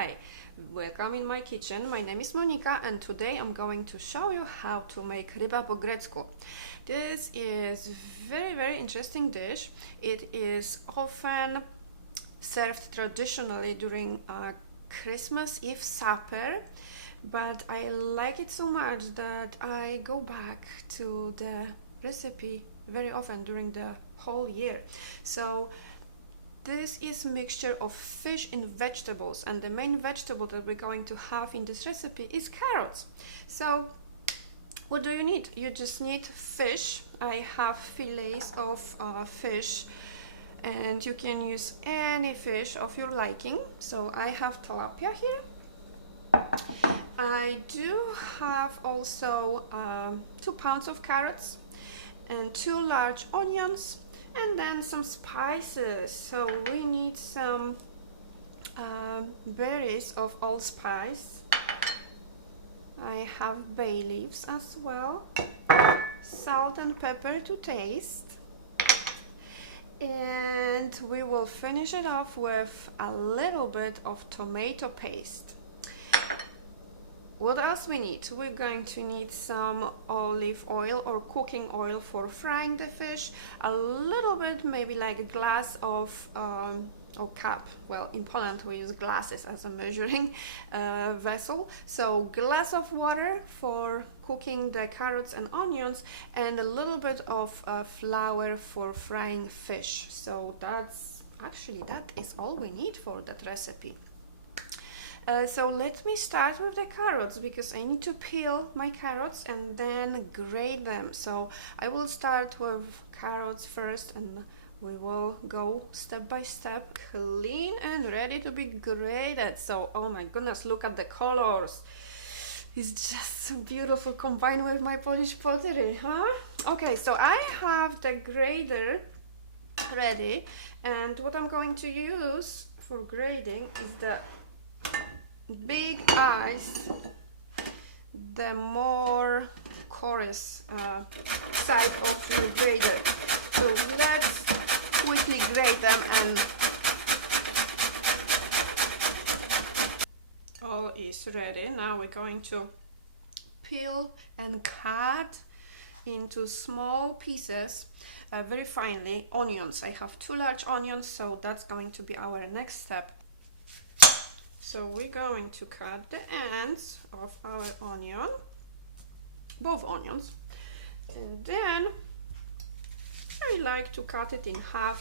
Hi, welcome in my kitchen. My name is Monika and today I'm going to show you how to make ryba po grecku. This is very interesting dish. It is often served traditionally during Christmas Eve supper, but I like it so much that I go back to the recipe very often during the whole year. So this is a mixture of fish and vegetables, and the main vegetable that we're going to have in this recipe is carrots. So what do you need? You just need fish. I have fillets of fish, and you can use any fish of your liking. So I have tilapia here. I do have also 2 pounds of carrots and 2 large onions, and then some spices. So we need some berries of allspice. I have bay leaves as well, salt and pepper to taste, and we will finish it off with a little bit of tomato paste. What else we need? We're going to need some olive oil or cooking oil for frying the fish, a little bit, maybe like a glass of or cup. Well, in Poland we use glasses as a measuring vessel. So glass of water for cooking the carrots and onions, and a little bit of flour for frying fish. So that is all we need for that recipe. So let me start with the carrots, because I need to peel my carrots and then grate them. So I will start with carrots first, and we will go step by step, clean and ready to be grated. So, oh my goodness, look at the colors. It's just so beautiful combined with my Polish pottery, huh? Okay, so I have the grater ready, and what I'm going to use for grating is the big eyes, the more coarse side of your grater. So let's quickly grate them, and all is ready. Now we're going to peel and cut into small pieces very finely onions. I have 2 large onions, so that's going to be our next step. So we're going to cut the ends of our onion, both onions, and then I like to cut it in half,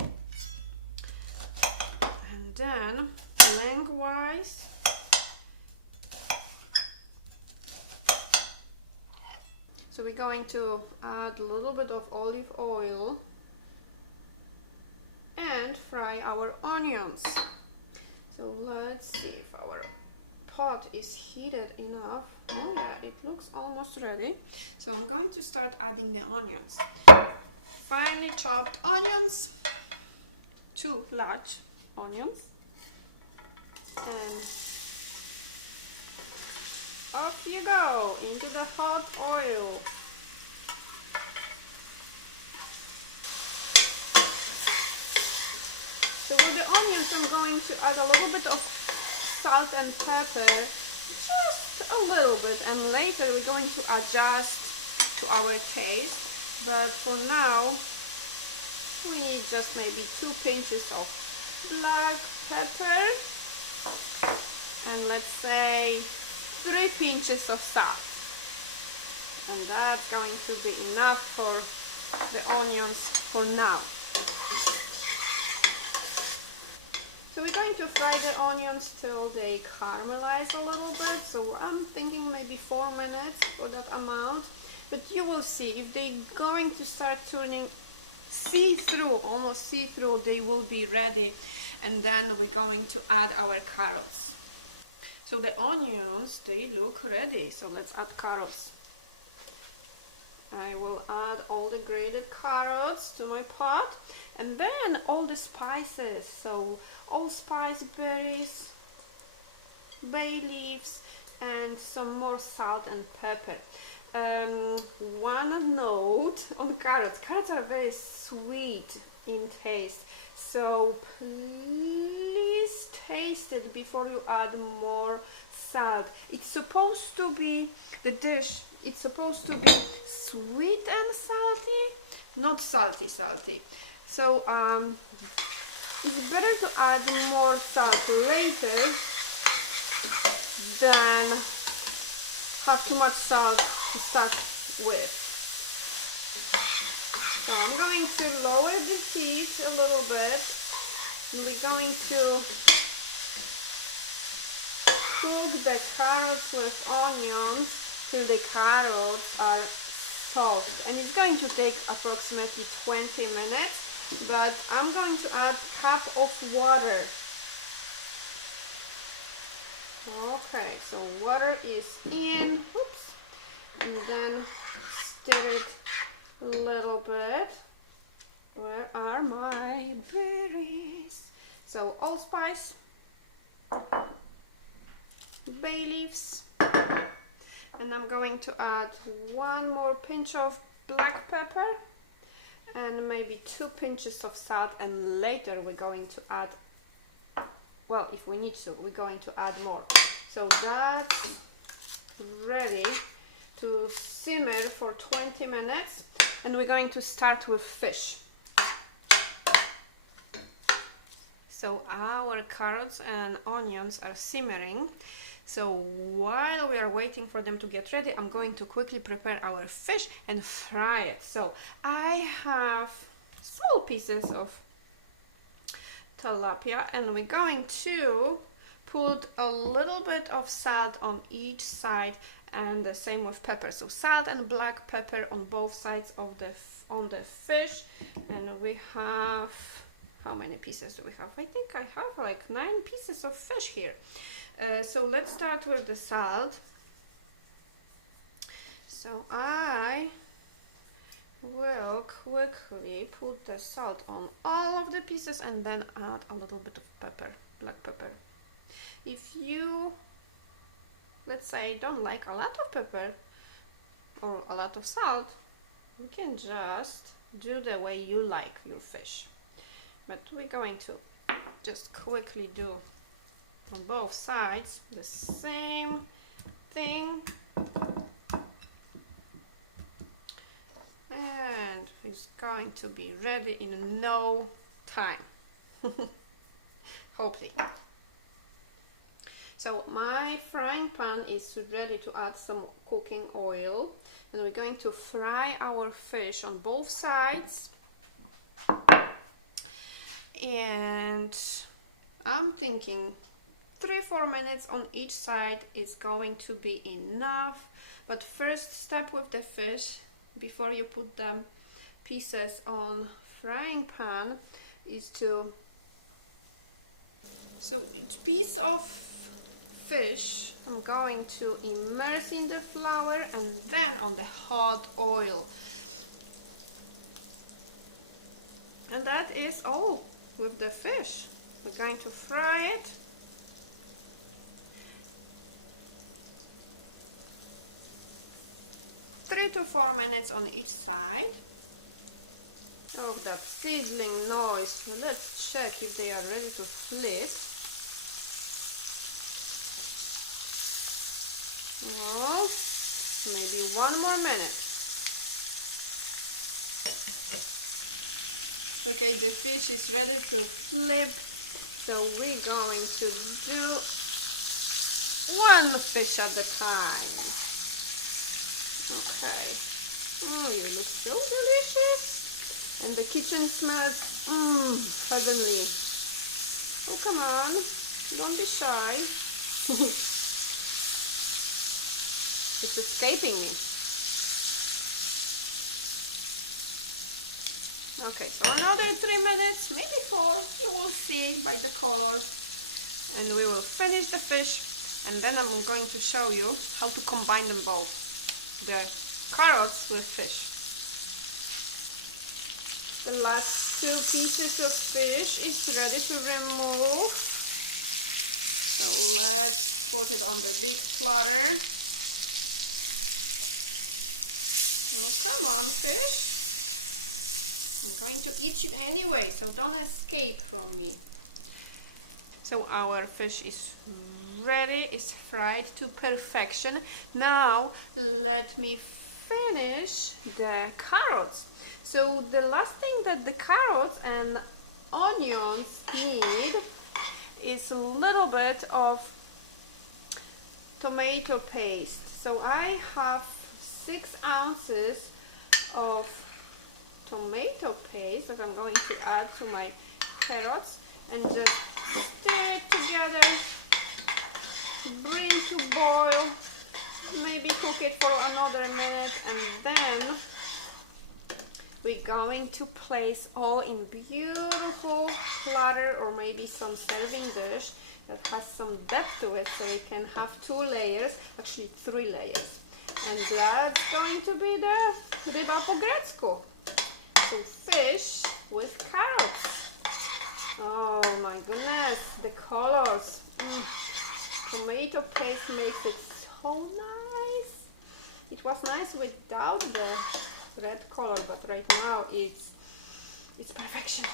and then lengthwise. So we're going to add a little bit of olive oil and fry our onions. So let's see if our pot is heated enough. Oh yeah, it looks almost ready. So I'm going to start adding the onions. Finely chopped onions, 2 large onions, and off you go into the hot oil. So with the onions, I'm going to add a little bit of salt and pepper, just a little bit, and later we're going to adjust to our taste. But for now, we need just maybe 2 pinches of black pepper, and let's say 3 pinches of salt. And that's going to be enough for the onions for now. So we're going to fry the onions till they caramelize a little bit. So I'm thinking maybe 4 minutes for that amount. But you will see, if they're going to start turning see-through, almost see-through, they will be ready. And then we're going to add our carrots. So the onions, they look ready. So let's add carrots. I will add all the grated carrots to my pot, and then all the spices. So allspice, berries, bay leaves, and some more salt and pepper. One note on carrots. Carrots are very sweet in taste, so please taste it before you add more salt. It's supposed to be, the dish, it's supposed to be sweet and salty, not salty. So it's better to add more salt later than have too much salt to start with. So I'm going to lower the heat a little bit, and we're going to cook the carrots with onions till the carrots are soft, and it's going to take approximately 20 minutes, but I'm going to add a cup of water. Okay, so water is in, oops, and then stir it a little bit. Where are my berries? So allspice, bay leaves, and I'm going to add one more pinch of black pepper and maybe 2 pinches of salt, and later we're going to add, well, if we need to, we're going to add more. So that's ready to simmer for 20 minutes, and we're going to start with fish. So our carrots and onions are simmering. So while we are waiting for them to get ready, I'm going to quickly prepare our fish and fry it. So I have small pieces of tilapia, and we're going to put a little bit of salt on each side, and the same with pepper. So salt and black pepper on both sides of the fish. And we have, how many pieces do we have? I think I have like 9 pieces of fish here. So let's start with the salt. So I will quickly put the salt on all of the pieces and then add a little bit of pepper, black pepper. If you, let's say, don't like a lot of pepper or a lot of salt, you can just do the way you like your fish. But we're going to just quickly do on both sides the same thing, and it's going to be ready in no time. Hopefully. So my frying pan is ready to add some cooking oil, and we're going to fry our fish on both sides. And I'm thinking 3-4 minutes on each side is going to be enough. But first step with the fish, before you put the pieces on frying pan, is to, so each piece of fish I'm going to immerse in the flour and then on the hot oil. And that is all with the fish. We're going to fry it. Three to 4 minutes on each side. Oh, that sizzling noise. Let's check if they are ready to flip. Well, maybe 1 more minute. Okay, the fish is ready to flip, so we're going to do 1 fish at a time. Okay. Oh, you look so delicious. And the kitchen smells heavenly. Oh, come on. Don't be shy. It's escaping me. Okay, so another 3 minutes, maybe 4, you will see by the color. And we will finish the fish, and then I'm going to show you how to combine them both, the carrots with fish. The last 2 pieces of fish is ready to remove. So let's put it on the big platter. Oh, come on, fish. I'm going to eat you anyway, so don't escape from me. So our fish is ready, is fried to perfection. Now let me finish the carrots. So the last thing that the carrots and onions need is a little bit of tomato paste. So I have 6 ounces of tomato paste that I'm going to add to my carrots and just stir it together, bring to boil, maybe cook it for another minute, and then we're going to place all in beautiful platter or maybe some serving dish that has some depth to it, so we can have 2 layers, actually 3 layers. And that's going to be the ryba po grecku. So fish with carrots. Oh my goodness, the colors. Tomato paste makes it so nice. It was nice without the red color, but right now it's perfection.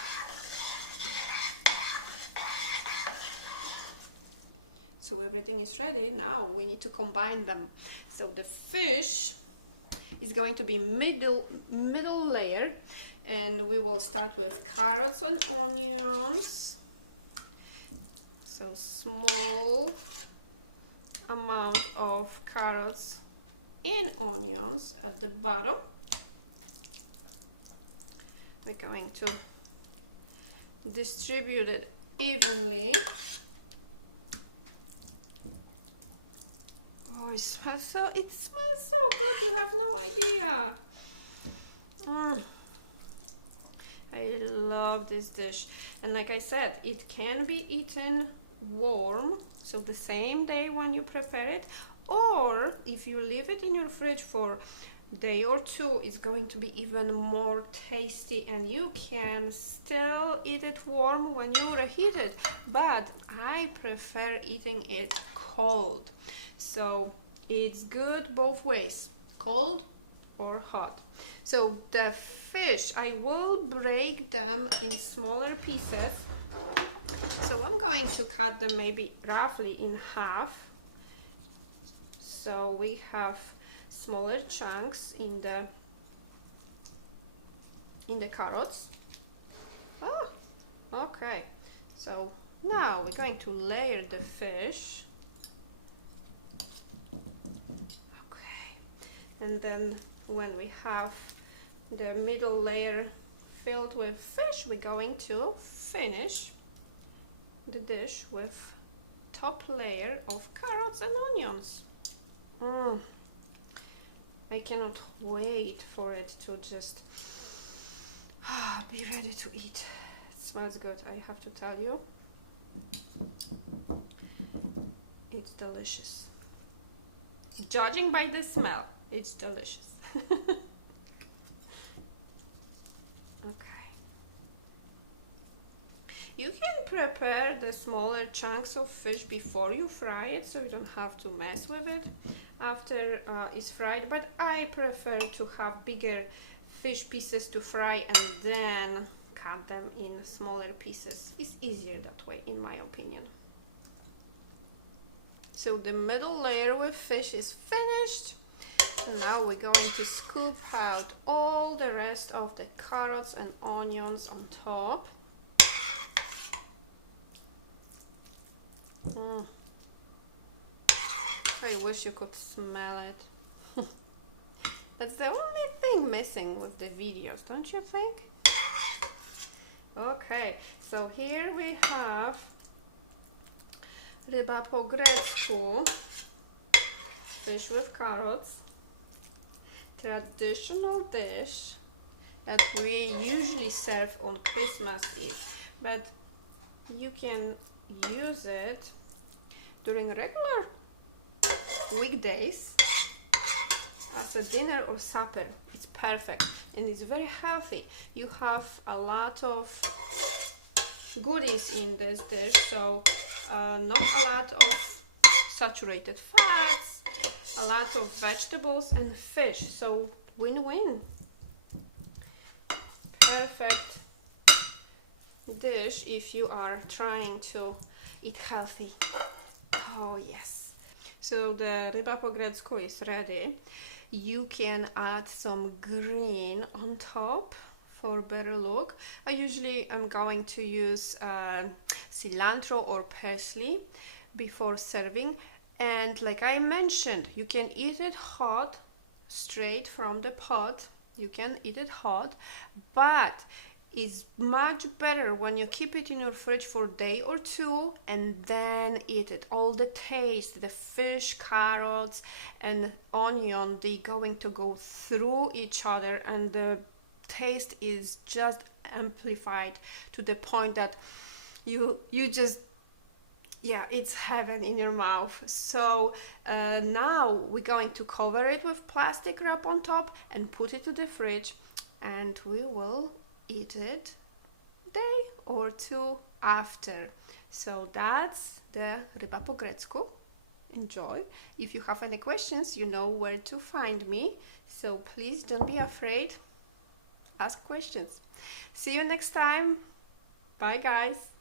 So everything is ready. Now we need to combine them. So the fish is going to be middle layer, and we will start with carrots and onions. So small amount of carrots and onions at the bottom. We're going to distribute it evenly. Oh, it smells so good, you have no idea. I love this dish, and like I said, it can be eaten warm, so the same day when you prepare it, or if you leave it in your fridge for a day or 2, it's going to be even more tasty, and you can still eat it warm when you reheat it, but I prefer eating it cold. So it's good both ways, cold or hot. So the fish, I will break them in smaller pieces. So I'm going to cut them maybe roughly in half. So we have smaller chunks in the carrots. Oh, okay. So now we're going to layer the fish. And then when we have the middle layer filled with fish, we're going to finish the dish with top layer of carrots and onions. I cannot wait for it to just be ready to eat. It smells good, I have to tell you. It's delicious. Judging by the smell, it's delicious. Okay. You can prepare the smaller chunks of fish before you fry it, so you don't have to mess with it after it's fried, but I prefer to have bigger fish pieces to fry and then cut them in smaller pieces. It's easier that way, in my opinion. So the middle layer with fish is finished. Now we're going to scoop out all the rest of the carrots and onions on top. I wish you could smell it. That's the only thing missing with the videos, don't you think? Okay, so here we have ryba po grecku, fish with carrots, traditional dish that we usually serve on Christmas Eve, but you can use it during regular weekdays as a dinner or supper. It's perfect and it's very healthy. You have a lot of goodies in this dish, so not a lot of saturated fats, a lot of vegetables and fish, so win-win. Perfect dish if you are trying to eat healthy. Oh yes. So the ryba po grecku is ready. You can add some green on top for better look. I usually am going to use cilantro or parsley before serving, and like I mentioned, you can eat it hot, straight from the pot. You can eat it hot, but it's much better when you keep it in your fridge for a day or two and then eat it. All the taste, the fish, carrots and onion, they going to go through each other, and the taste is just amplified to the point that you just, yeah, it's heaven in your mouth. So now we're going to cover it with plastic wrap on top and put it to the fridge, and we will eat it day or two after. So that's the ryba po grecku. Enjoy. If you have any questions, you know where to find me, so please don't be afraid. Ask questions. See you next time. Bye guys.